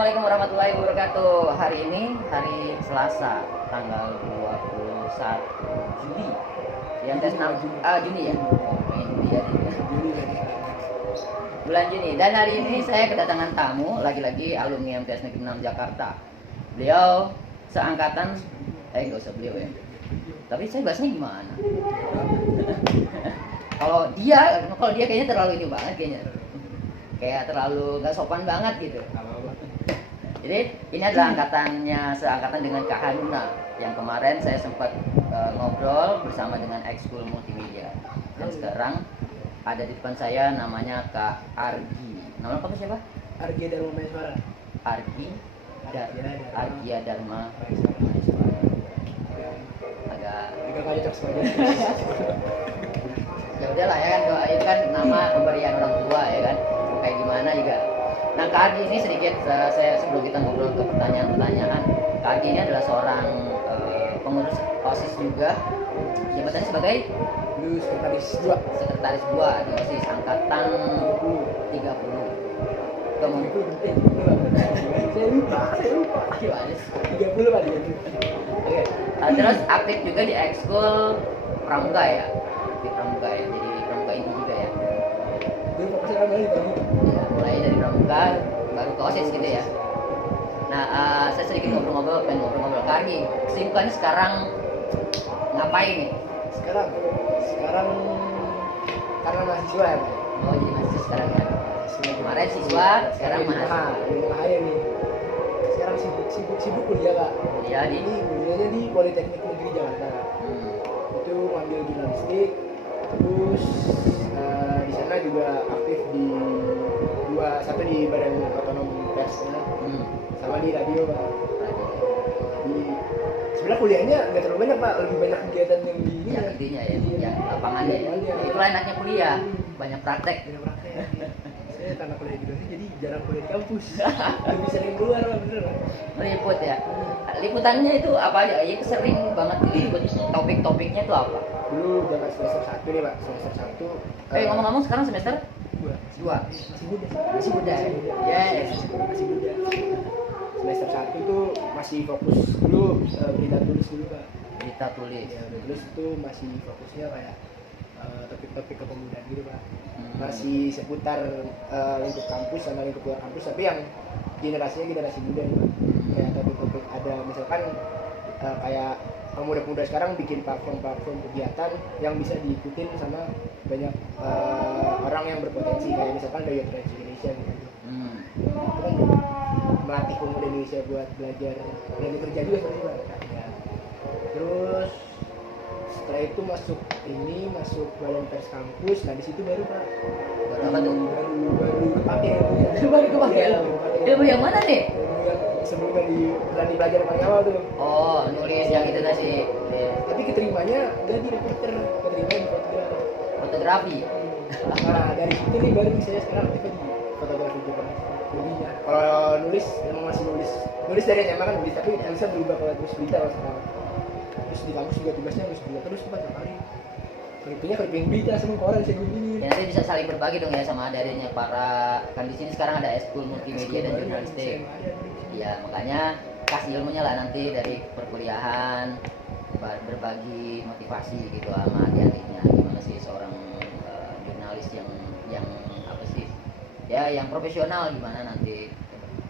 Assalamualaikum warahmatullahi wabarakatuh. Hari ini hari Selasa, tanggal 21 Juli. Yang tes Juni ya. Ini ya. Bulan Juni. Dan hari ini saya kedatangan tamu, lagi-lagi alumni MTS Negeri 6 Jakarta. Beliau seangkatan, nggak usah beliau ya. Tapi saya bahasnya gimana? Kalau dia kayaknya terlalu ini banget kayaknya. Kayak terlalu nggak sopan banget gitu. Jadi ini adalah seangkatan dengan Kak Hanuna yang kemarin saya sempat ngobrol bersama dengan Ekskul Multimedia. Dan sekarang ada di depan saya namanya Kak Argi. Nama kamu siapa? Argia Dharma Maeswara. Argia Dharma agak 3 kali cok semuanya. Ya udahlah ya kan, itu kan nama pemberian orang tua ya kan, kayak gimana juga. Nah, Kak Argi ini sedikit saya sebelum kita ngobrol ke pertanyaan-pertanyaan, Kak Argi ini adalah seorang pengurus OSIS juga, jabatannya sebagai sekretaris 2 di OSIS angkatan 30. Kamu Saya lupa. gimana sih? 30 Pak. Oke. Terus aktif juga di Ekskul Pramuka ya. Di Pramuka ya. Jadi Pramuka inti juga ya. Dulu fokusnya kan balik Bang. Ya, mulai dari Pramuka baru ke OSIS gitu ya. Nah, saya sedikit ngobrol-ngobrol Kak Argi. Kesibukannya sekarang ngapain nih? Sekarang karena mahasiswa ya Pak. Oh, jadi mahasiswa sekarang ya. Kemarin siswa, sekarang mahasiswa. Bahaya nih. Sekarang sibuk kuliah Pak. Kuliah di Kuliahnya di Politeknik Negeri Jakarta. Itu ngambil jurnalistik. Terus di sana juga aktif di satu di Badan Otonom Persnya, sama di radio Pak. Sebenarnya kuliahnya nggak terlalu banyak Pak, lebih banyak kegiatan yang di ini yang intinya ya, yang lapangannya ya. Itulah enaknya kuliah, banyak praktek. Saya karena kuliah di dosen jadi jarang kuliah di kampus. Lebih sering keluar Pak, bener Pak. Meliput ya. Liputannya itu apa aja? Itu sering banget diliput. Topik-topiknya itu apa? Dulu zaman semester 1 nih Pak, semester 1. Ngomong-ngomong sekarang semester 2. Masih muda. Yes. Masih muda. Semester 1 tuh masih fokus dulu berita tulis dulu Pak. Berita tulis. Ya, terus itu masih fokusnya kayak topik-topik kepemudaan gitu Pak. Masih seputar lingkup kampus sama lingkup luar kampus, tapi yang generasi muda nih Pak. Kayak topik-topik ada misalkan kayak pemuda-pemuda sekarang bikin platform kegiatan yang bisa diikutin sama banyak orang yang berpotensi, kayak misalkan dari Trans Indonesia gitu. Itu kan melatih pemuda Indonesia buat belajar dan kerja juga seperti Pak. Ya. Terus setelah itu masuk Badan Pers kampus. Nah di situ baru Pak. Baru apa tuh? Baru kepake. Baru kepake. Ilmu yang mana nih? Sebelumnya pernah dipelajari paling awal tuh. Oh, nulis yang itu tadi. Tapi keterimanya nggak di reporter, keterimanya di Fotografi. Nah dari situ nih baru saya sekarang aktifnya di fotografi juga. Lebihnya. Kalau nulis emang masih nulis dari SMA kan nulis, tapi bisa berubah kalau terus berita kalau sekarang. Terus di kampus juga tugasnya harus berita terus Pak tiap hari. Clipping berita semua koran saya begini. Ya, nanti bisa saling berbagi dong ya sama adanya para, kan di sini sekarang ada Ekskul Multimedia dan Jurnalistik. Ya, makanya kasih ilmunya lah nanti dari perkuliahan, berbagi motivasi gitu sama adik-adiknya. Gimana sih seorang jurnalis yang apa sih? Ya, yang profesional gimana nanti.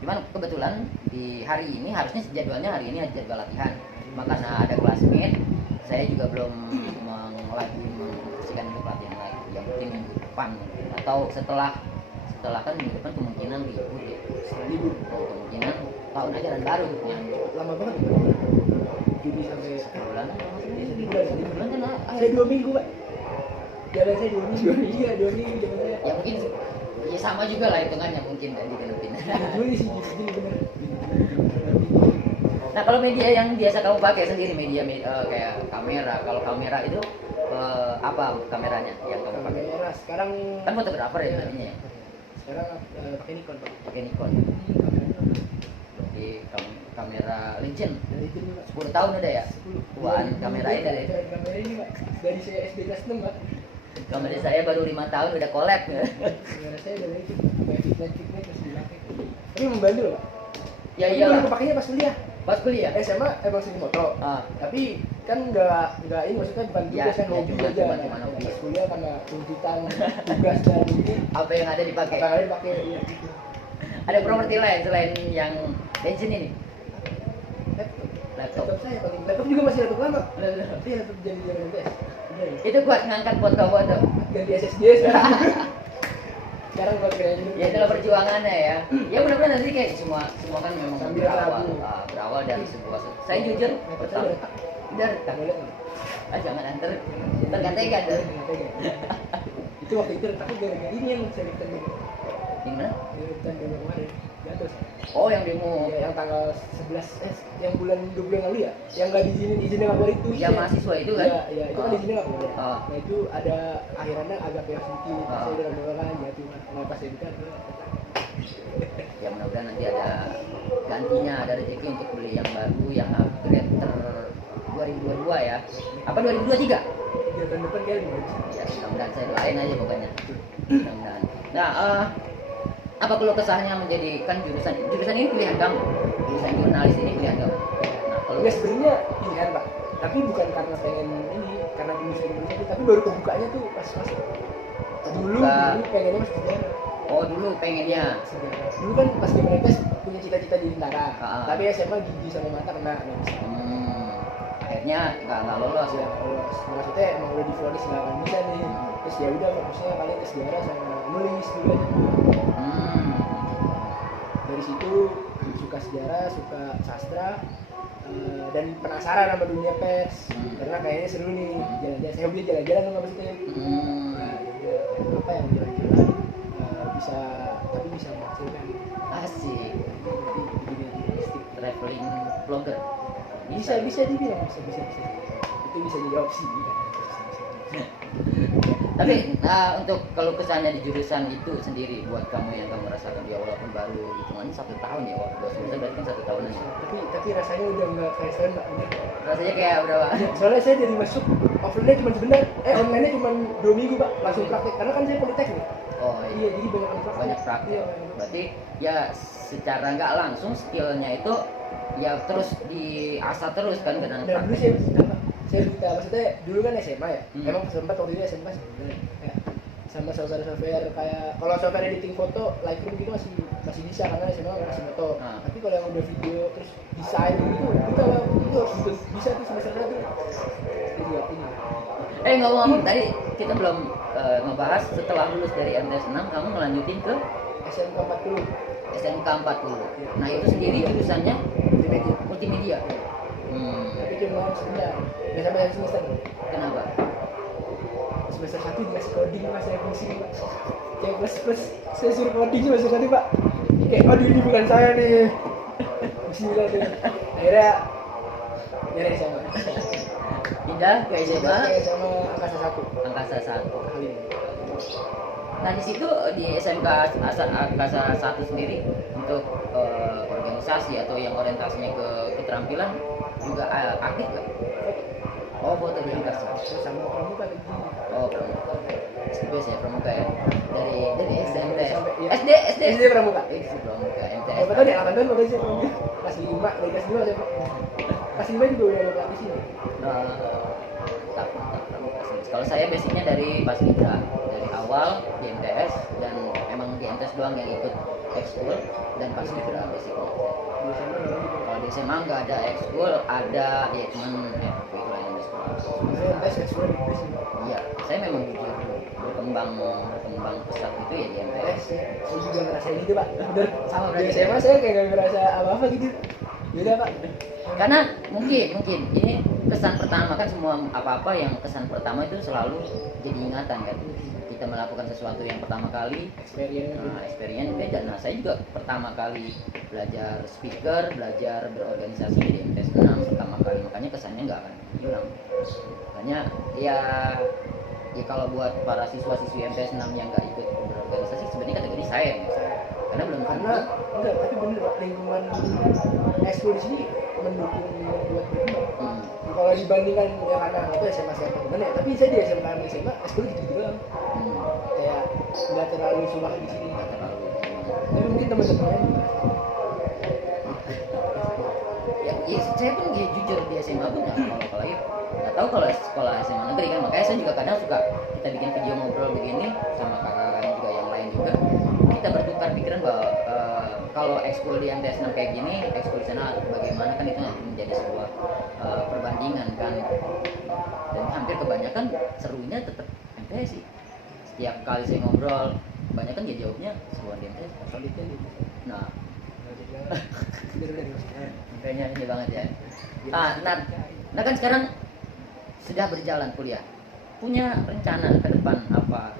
Cuman kebetulan di hari ini harusnya jadwalnya hari ini jadwal latihan. Cuma karena ada classmate, saya juga belum lagi menginstruksikan untuk latihan lagi. Yang mungkin minggu depan atau setelah kan minggu depan kemungkinan libur ya. Libur. Kemungkinan tahun ajaran baru. Lama banget ya Juni sampai Sebulan. Sebulan kan saya 2 minggu Pak. Jalan saya 2 minggu. Iya 2 minggu jalan saya. Ya mungkin ya sama juga lah hitungannya mungkin di Filipina. Juli sih Juli bener. Nah, kalau media yang biasa kamu pakai sendiri media kayak kamera. Kalau kamera itu apa kameranya yang kamu pakai? Kamera sekarang Kan fotografer ya tadinya ya. Sekarang pakai Nikon Pak. Pakai Nikon. Di kamera legend. Dari itu Pak. 10 tahun udah ya? 10. Tuaan kamera ini deh. Kamera ini Pak. Dari saya SD kelas 6 Pak. Kamera saya baru 5 tahun udah collab. Kamera saya dari itu. Kayak fitnet terus dipakai. Tapi membantu loh Pak. Ya Tapi iyalah. baru kepakainya pas kuliah. Pas kuliah. SMA emang sering moto. Ah, Tapi kan nggak ini maksudnya bukan Ya, tugas kan ya, hobi cuma- aja. cuma- Nah, cuma hobi. pas kuliah karena tuntutan tugas dan ini apa yang ada dipakai? kata-kata dipakai ya, gitu. Ada properti lain selain yang bensin ini? Laptop. Laptop. Laptop saya paling laptop juga masih laptop lama. Tapi laptop jadi zaman MTS. Udah ya. Itu buat ngangkat foto-foto. Ganti SSD sekarang. Sekarang buat keren gitu. Ya itulah perjuangannya ya. Ya mudah-mudahan nanti kayak semua kan memang Sambil berawal, nabung. berawal dari sebuah. Saya jujur Laptop saya pertama. udah retak. Udah retak. Boleh nggak? Jangan antar. Tergantikan tuh. Itu waktu itu retaknya gara-gara ini yang saya retak dulu. Gimana? Retak dulu kemarin. Jatuh. Oh yang demo. Ya, yang tanggal 11 yang bulan 2 bulan lalu ya, yang nggak izinnya nggak boleh itu. Ya mahasiswa itu kan? Iya, itu kan izinnya nggak boleh. Ah. Nah itu ada akhirannya agak chaos sedikit. Ah. Saya udah kan jatuh kan. Nah pas saya buka, Ya mudah-mudahan nanti ada gantinya, ada rezeki untuk beli yang baru, yang upgrade 2022 ya. Apa 2023? dia tahun depan kayak gimana? Ya mudah-mudahan saya doain aja pokoknya. Mudah-mudahan. Nah, apa keluh kesahnya menjadikan jurusan ini pilihan kamu? Jurusan jurnalis ini pilihan kamu? Nah, kalau Ya sebenarnya pilihan pak, tapi bukan karena pengen ini, karena industri itu, tapi baru kebukanya tuh pas masuk. Dulu pengennya masuk sejarah. oh dulu pengennya. Dulu kan pas di Menetes punya cita-cita di tentara, Ah. tapi SMA gigi sama mata kena. Akhirnya nggak lolos ya. Lolos. Maksudnya emang udah divonis nggak akan bisa nih. Terus ya udah fokusnya paling ke sejarah sama nulis dulu aja. Dari situ suka sejarah, suka sastra, dan penasaran sama dunia pers. Karena kayaknya seru nih jalan-jalan. Saya hobi jalan-jalan sama maksudnya. Nah, ya, apa yang jalan-jalan bisa tapi bisa menghasilkan. Asik. Jadi dunia jurnalistik. Traveling vlogger. Bisa dibilang bisa itu bisa jadi opsi. Tapi untuk kalau kesannya di jurusan itu sendiri buat kamu yang kamu rasakan di awal pun baru hitungannya 1 tahun ya, waktu 2 semester berarti kan 1 tahunan ya. Tapi rasanya udah nggak kayak sekarang Pak. Rasanya kayak berapa? Soalnya saya dari masuk offline cuma sebentar, online-nya cuma 2 minggu Pak, langsung praktek karena kan saya politeknik. Oh Iya, iya, jadi banyak praktek. banyak praktek. Berarti ya secara nggak langsung skillnya itu ya terus diasah terus kan dengan Dan dulu praktek. saya buta, maksudnya dulu kan SMA ya, emang Hmm. sempat waktu itu SMA sebenarnya ya, sama software kayak kalau software editing foto Lightroom gitu masih bisa karena SMA masih foto. Ah. Tapi kalau yang udah video terus desain gitu itu harus bisa tuh semester 1 itu ya ini. Ngomong-ngomong tadi kita belum ngebahas setelah lulus dari MTS 6 kamu melanjutin ke SMK 40 SMK 40. Nah itu sendiri jurusannya multimedia. multimedia. Tapi cuma sebentar, nggak sampai satu semester. Kenapa? Semester 1 dikasih coding mas, saya pusing Pak. Kayak plus saya suruh coding semester 1 Pak. Kayak aduh ini bukan saya nih. Pusing lah tuh. Akhirnya nyari sama. Pindah ke SMA sama angkasa 1 Angkasa 1. kali ini. Nah di situ di SMK Angkasa 1 sendiri untuk organisasi atau yang orientasinya ke keterampilan juga aktif nggak? Oh foto di Angkasa. Terus sama pramuka lagi. Oh pramuka. SBS ya pramuka ya. Dari SMP. Sampai, iya. SD pramuka. SD pramuka MTS. Siapa tahu di angkatan tahun makanya saya pramuka. Kelas 5, dari kelas 5 saya Pak. Kelas 5 juga udah ada di sini. Tak pramuka sih. Kalau saya basicnya dari Paskibra, dari awal di MTS dan emang di MTS doang yang ikut ekskul dan Paskibra basicnya. Di sana Kalau di SMA nggak ada ekskul, ada ya cuman FP lah yang di sekolah. saya tes ekskul di sini. Iya, saya memang jujur berkembang pesat itu ya di MTS. Saya juga ngerasain itu Pak. Bener. Sama Di berarti. SMA saya kayak gak ngerasa apa-apa gitu. Beda Pak. Karena mungkin ini kesan pertama kan semua apa-apa yang kesan pertama itu selalu jadi ingatan kan. Kita melakukan sesuatu yang pertama kali, experience beda. Nah, saya juga pertama kali belajar speaker, belajar berorganisasi di MTS 6 pertama kali, makanya kesannya nggak akan hilang. Makanya ya kalau buat para siswa-siswi MTS 6 yang nggak ikut berorganisasi sebenarnya kategori saya karena belum Karena enggak, tapi bener Pak, lingkungan ekskul di sini mendukung buat berkembang. Kalau dibandingkan yang anak itu SMA saya temen ya, tapi saya di SMA ekskul gitu doang. Kayak nggak terlalu suka di sini. nggak terlalu. Tapi mungkin teman-teman lain juga. saya pun ya jujur di SMA pun nggak tahu kalau sekolah SMA negeri kan, makanya saya juga kadang suka kita bikin video ngobrol begini sama kakak-kakaknya juga yang lain juga, kita bertukar pikiran bahwa kalau ekskul di MTS 6 kayak gini, ekskul di sana bagaimana, kan itu nanti menjadi sebuah perbandingan kan, dan hampir kebanyakan serunya tetap MTS sih. Setiap kali saya ngobrol kebanyakan dia jawabnya sebuah di MTS. solidnya gitu. Nah, Bener-bener. kayaknya ini banget ya. Nah kan sekarang sudah berjalan kuliah, punya rencana ke depan apa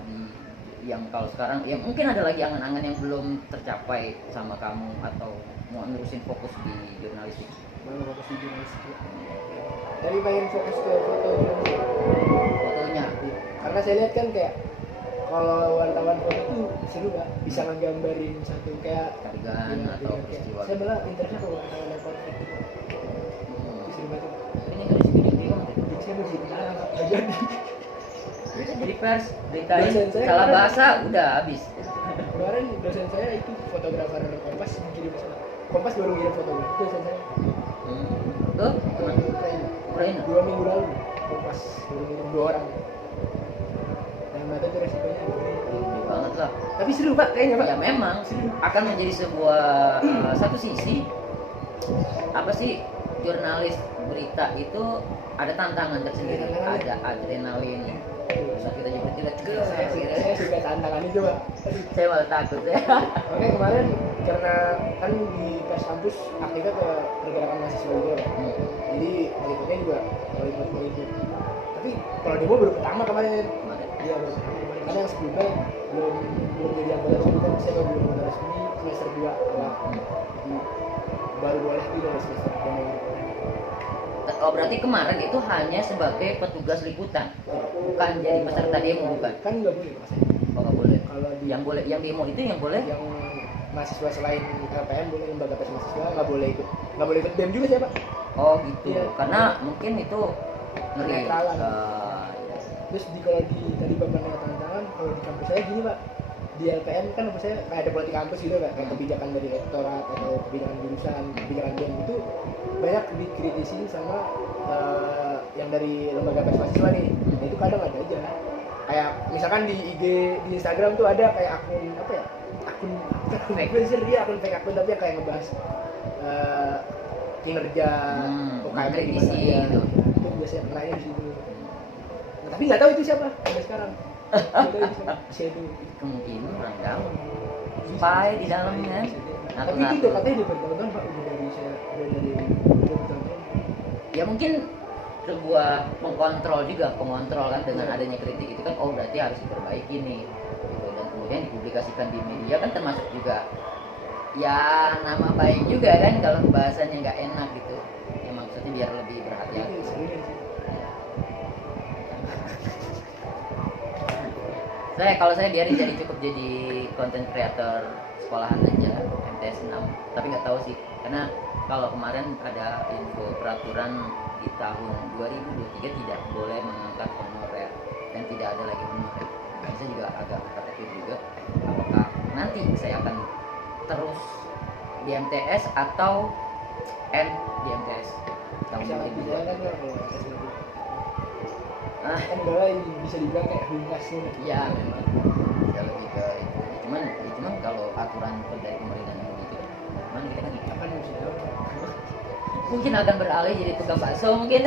yang kalau sekarang ya mungkin ada lagi angan-angan yang belum tercapai sama kamu, atau mau nerusin fokus di jurnalistik? Mau fokus di jurnalistik. Dari pengen fokus ke foto jurnalistik. Fotonya Karena saya lihat kan kayak kalau wartawan foto tuh seru nggak, bisa ngegambarin satu kayak adegan atau peristiwa. Saya malah internet kalau wartawan yang foto itu seru banget. Ini dari segi video banget ya. Saya masih nggak jadi. Jadi pers berita Dosen saya salah kemarin- bahasa udah habis. Kemarin dosen saya itu fotografer Kompas kirim pesan. Kompas baru ngirim foto gue. Dosen saya. Tuh, Teman Ukraina. Ukraina. 2 minggu lalu Kompas baru ngirim 2 orang. Yang mata itu resikonya. Tinggi banget lah. Tapi seru pak kayaknya pak. Ya memang akan menjadi sebuah satu sisi apa sih, jurnalis berita itu ada tantangan tersendiri, ada adrenalin. Saat kita juga tidak Saya suka tantangan itu pak. saya malah takut ya. Makanya kemarin karena kan di pas kampus aktifnya ke pergerakan mahasiswa juga pak. Jadi meliputnya juga meliput. Tapi kalau demo baru pertama kemarin. Iya baru pertama kemarin. Karena yang sebelumnya belum jadi anggota resmi kan, saya baru jadi anggota resmi semester 2 awal. Jadi baru boleh gitu dari semester demo. Oh berarti kemarin itu hanya sebagai petugas liputan, bukan jadi peserta demo, bukan? Kan nggak boleh pak saya. Oh nggak boleh. Kalau di Yang boleh, yang demo itu yang boleh. yang mahasiswa selain LPM boleh, lembaga pers mahasiswa nggak boleh ikut BEM juga sih pak. Oh gitu. Iya. Karena mungkin itu ngeri. Kenetralan. Ya. Terus kalau di tadi bapak nanya tantangan, kalau di kampus saya gini pak, di LPM kan kampus saya kayak ada politik kampus gitu kan, kayak kebijakan dari rektorat atau kebijakan jurusan, kebijakan BEM itu banyak dikritisin sama yang dari lembaga pers mahasiswa nih. Nah itu kadang ada aja, kayak misalkan di IG, di Instagram tuh ada kayak akun apa ya, akun influencer dia, akun fake akun, tapi yang kayak ngebahas kinerja UKM di mengkritisi mana itu. itu biasanya kenanya di situ. Nah, tapi nggak tahu itu siapa sampai sekarang. Nggak tahu itu siapa. Shadow. Kemungkinan orang dalam. Spy di dalamnya. Tapi itu udah katanya di bertahun-tahun pak, udah dari saya dari bertahun-tahun. Ya mungkin sebuah pengontrol juga, pengontrol kan dengan adanya kritik itu kan, oh berarti harus diperbaiki nih gitu. Dan kemudian dipublikasikan di media kan termasuk juga ya nama baik juga kan kalau bahasanya nggak enak gitu ya, maksudnya biar lebih berhati-hati. Itu serunya sih. Kalau saya biarin jadi cukup jadi content creator sekolahan aja MTS 6, tapi nggak tahu sih karena kalau kemarin ada info peraturan di tahun 2023 tidak boleh mengangkat honorer dan tidak ada lagi honorer. Nah, saya juga agak terpikir juga apakah nanti saya akan terus di MTS atau end di MTS tahun Bisa 2022. bisa kan lah kalau saya sendiri. Kan Ah, bola bisa dibilang kayak humas nih. iya memang bisa lebih ke itu. Cuman kalau aturan dari pemerintah yang begitu, cuman kita kan Kapan bisa tahu? mungkin akan beralih jadi tukang bakso mungkin.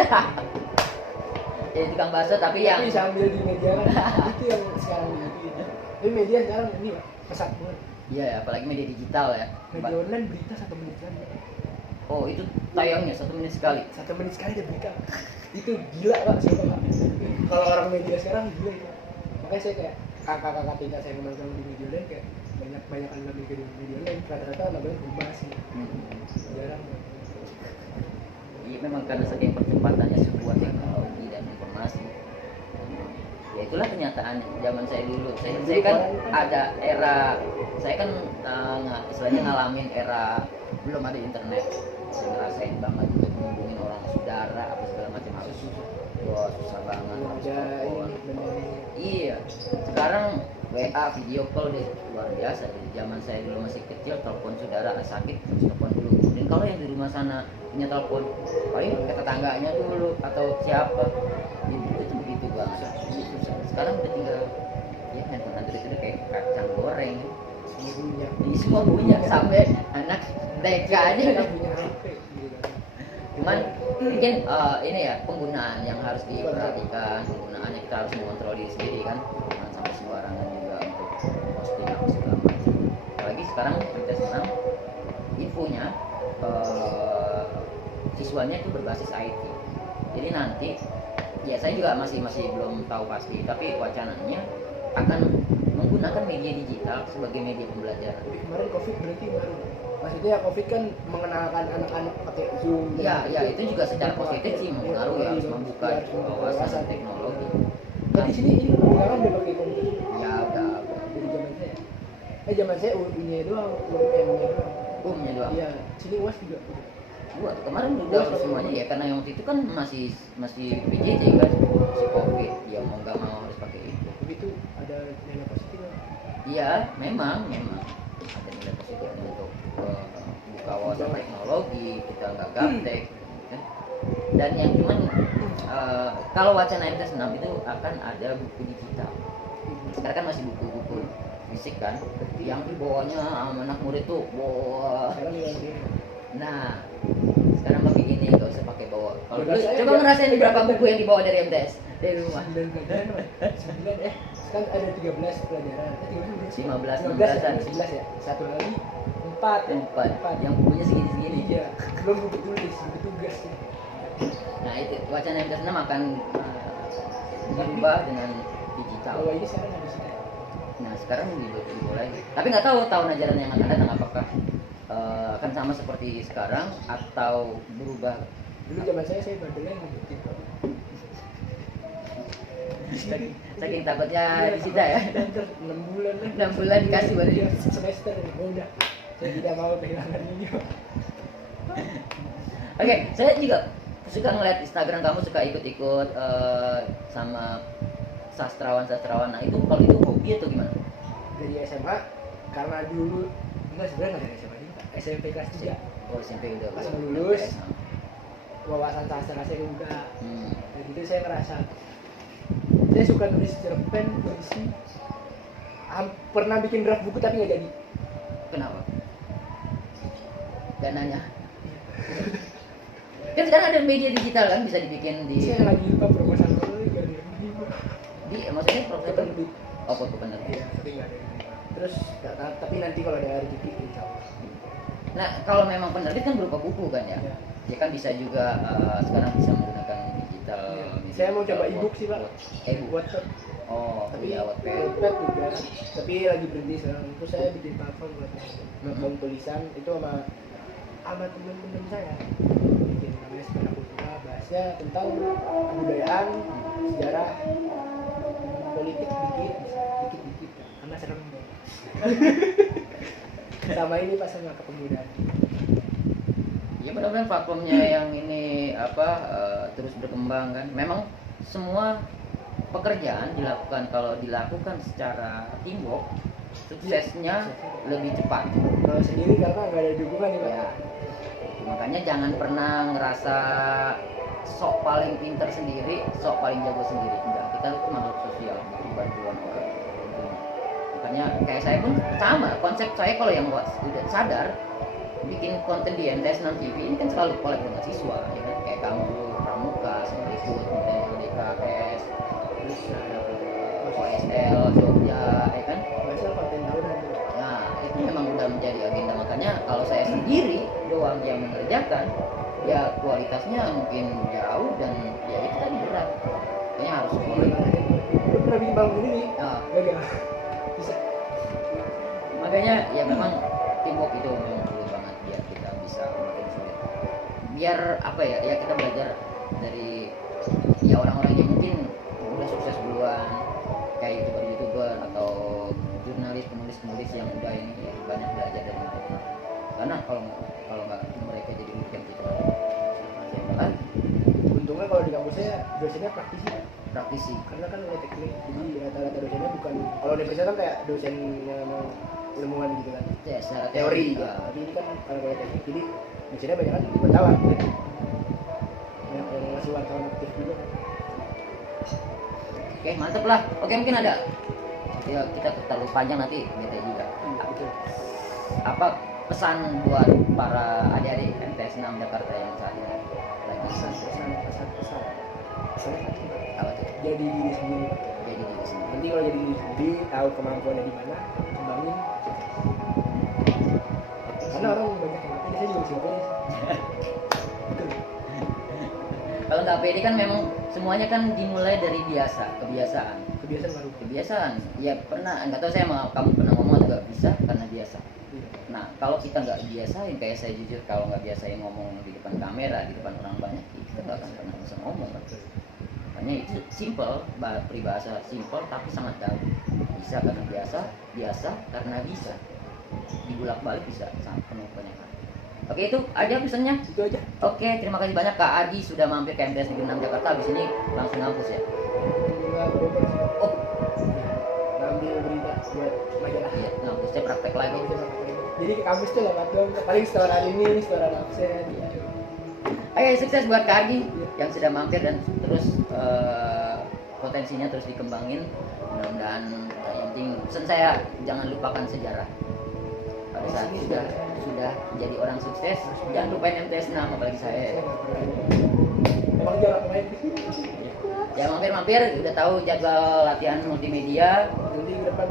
Jadi tukang bakso tapi yang Tapi sambil di media kan itu yang sekarang gitu. Tapi media sekarang ini pak pesat banget. iya ya, apalagi media digital ya. Media online berita 1 menit kan. Oh itu tayangnya 1 menit sekali. 1 menit sekali ada berita. Itu gila pak siapa pak? Kalau orang media sekarang gila itu. Makanya saya kayak kakak-kakak tingkat saya nonton di media online kayak banyak ngambil ke media online, rata-rata ngambil humas sih. Jarang. Iya memang karena saking percepatannya sebuah teknologi dan informasi. Ya itulah kenyataan zaman saya dulu. Saya kan ada era, saya kan istilahnya ngalamin era belum ada internet. Saya ngerasain banget untuk menghubungin orang saudara apa segala macam harus wah susah banget harus Ada telepon. ini benar. Iya, sekarang WA video call deh luar biasa. Di zaman saya dulu masih kecil, telepon saudara sakit, telepon dulu. Kemudian kalau yang di rumah sana punya telepon paling ke tetangganya dulu atau siapa itu begitu banget. Sekarang udah tinggal ya handphone Android itu udah kayak kacang goreng, semua punya sampai anak TK aja udah punya HP gitu kan. cuman mungkin ini ya penggunaan yang harus diperhatikan, penggunaannya kita harus mengontrol diri sendiri kan, jangan sampai sembarangan juga untuk posting apa segala macam. Apalagi sekarang Tes 6 infonya siswanya itu berbasis IT, jadi nanti ya saya juga masih belum tahu pasti, tapi wacananya akan menggunakan media digital sebagai media pembelajaran. Kemarin COVID berarti baru. Maksudnya COVID kan mengenalkan anak-anak pakai Zoom. Ya itu juga secara positif sih mempengaruhi, harus membuka wawasan teknologi. Tapi sini ini sekarang udah pakai komputer. Ya udah. Dari zaman saya. Zaman saya UIN-nya doang, UM-nya doang. Umumnya doang. Iya, sini UAS juga. Gua kemarin udah semuanya ya, karena yang waktu itu kan masih PJJ kan, si COVID, ya mau nggak mau harus pakai itu. Begitu ada nilai positif. Iya, memang ada nilai positifnya untuk buka wawasan teknologi, kita nggak gaptek, kan? Dan yang cuman kalau wacana MTS 6 itu akan ada buku digital. Sekarang kan masih buku-buku fisik kan, yang dibawanya anak murid tuh, wah. Sekarang yang Nah, sekarang tapi gini, nggak usah pakai bawa. Kalau dulu, coba ngerasain berapa buku yang dibawa dari MTS dari rumah? 9 pelajaran, 9 sekarang ada 13 pelajaran. 15 11 ya. Satu lagi 4 yang bukunya segini-segini. Iya, belum buku tulis, buku tugas ya. Nah, itu wacana MTS 6 akan berubah dengan digital. Kalau ini sekarang ada sini. Nah, sekarang dimulai. Tapi nggak tahu tahun ajaran yang akan datang apakah akan sama seperti sekarang atau berubah. Dulu zaman saya bandelnya ngebutin. Saking takutnya disita ya. 6 bulan lah. 6 bulan dikasih baru dia. Semester udah. Saya tidak mau kehilangan ini. Oke, saya juga suka ngeliat Instagram kamu, suka ikut-ikut sama sastrawan. Nah itu kalau itu hobi atau gimana? Dari SMA karena dulu enggak sebenarnya nggak dari SMA juga. SMP kelas 3. Oh SMP udah. Pas mau lulus, wawasan sastra saya juga. Dan itu saya ngerasa saya suka nulis cerpen, puisi. Pernah bikin draft buku tapi nggak jadi. Kenapa? Dananya. Kan sekarang ada media digital kan, bisa dibikin di. Saya lagi lupa proposal dulu biar Di maksudnya proposal lebih. Oh, foto penerbit. Iya, tapi nggak ada. Terus tapi nanti kalau ada rezeki insya Allah. Nah, kalau memang penerbit kan berupa buku kan ya. Iya. Ya kan bisa juga sekarang bisa menggunakan digital. Iya. Media Saya mau digital, coba e-book sih, Pak. E-book. Wattpad. Oh, Tapi iya Wattpad. Wattpad juga. Tapi lagi berhenti sekarang. Terus saya bikin platform buat platform tulisan itu sama teman-teman saya. Bikin namanya Sekolah Kultura, bahasnya tentang kebudayaan, sejarah, politik dikit sama serem dong. Sama ini pas sama kepemudaan. Ya mudah-mudahan platformnya yang ini terus berkembang kan. Memang semua pekerjaan dilakukan kalau dilakukan secara teamwork, suksesnya lebih cepat. Kalau sendiri karena nggak ada dukungan nih Pak. Ya, makanya jangan pernah ngerasa sok paling pinter sendiri, sok paling jago sendiri. Enggak, kita itu makhluk sosial, butuh bantuan orang. Makanya kayak saya pun sama, konsep saya kalau yang udah sadar bikin konten di MTS 6 TV ini kan selalu collab dengan siswa, ya kan? Kayak kamu pramuka, seperti ikut konten DKS, terus OSL, Jogja, ya kan? Bahasa konten tahunan. Nah, itu memang udah menjadi agenda, makanya kalau saya sendiri doang yang mengerjakan, ya kualitasnya mungkin jauh dan ya itu tadi berat. Kayaknya harus solid. Lu pernah bikin bangun ini nih? Nah, Gagal. Bisa. makanya ya memang teamwork itu memang perlu banget biar kita bisa makin solid. Biar apa ya kita belajar dari ya orang-orang yang mungkin udah sukses duluan, kayak youtuber atau jurnalis, penulis yang udah ini ya, banyak belajar dari mereka. Karena kalau nggak mereka jadi mungkin gitu kan. Untungnya kalau di kampus saya dosennya Praktisi. karena kan ada teknik, jadi rata-rata dosennya bukan, kalau universitas kan kayak dosen ilmuwan gitu kan, Ya, secara teori ya. tapi ini kan kalau teknik, jadi di sini banyak kan wartawan banyak yang masih wartawan aktif juga kan. Oke, mantep lah. Oke, mungkin ada ya, kita terlalu panjang nanti bete juga. Betul. Apa pesan buat para adik-adik MTS 6 Jakarta yang saat ini lagi pesan apa tuh? jadi diri sendiri. Jadi diri sendiri. Nanti kalau jadi diri sendiri, tahu kemampuannya di mana, kembangin. Karena orang banyak yang ngerti, saya juga bisa pede. Kalau nggak pede kan memang semuanya kan dimulai dari kebiasaan. Kebiasaan baru. Kebiasaan. Ya pernah, nggak tahu saya mau kamu pernah ngomong atau nggak bisa karena biasa. Iya. Nah, kalau kita nggak biasain, kayak saya jujur kalau nggak biasain ngomong di depan kamera, di depan orang banyak, kita nggak akan pernah bisa ngomong. Makanya itu simple, peribahasa simple tapi sangat dalam. Bisa karena biasa karena bisa. Dibulak-balik bisa sangat penuh banyak hal. Oke, itu aja pesannya. Itu aja. Oke, terima kasih banyak Kak Ardi sudah mampir ke MTS Negeri 6 Jakarta. Habis ini langsung ngampus ya. Alhamdulillah berobat. Oh, Ngambil berita buat majalah. iya, ngampusnya praktek lagi. Jadi ke kampus tuh lewat dong. Paling setoran ini, setoran absen. Ya. Ayo sukses buat Kak Ardi yang sudah mampir dan terus potensinya terus dikembangin. Mudah-mudahan yang penting pesan saya jangan lupakan sejarah. Pada saat sudah jadi orang sukses, jangan lupain MTS 6 apalagi saya. Emang jarak main di sini. Ya mampir-mampir udah tahu jadwal latihan multimedia. Nanti ke depan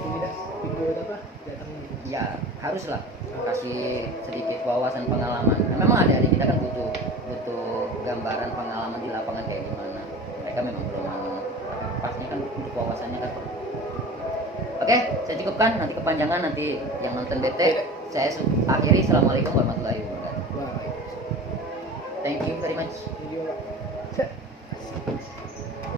ini dah ikut apa? Datang. Ya haruslah kasih sedikit wawasan pengalaman. Nah, memang ada kita kan butuh gambaran pengalaman di lapangan kayak gimana. Mereka memang belum pasti kan untuk wawasannya kan. Oke, saya cukupkan, nanti kepanjangan nanti yang nonton BT saya akhiri. Assalamualaikum warahmatullahi wabarakatuh. Wah, Thank you very much. ini juga.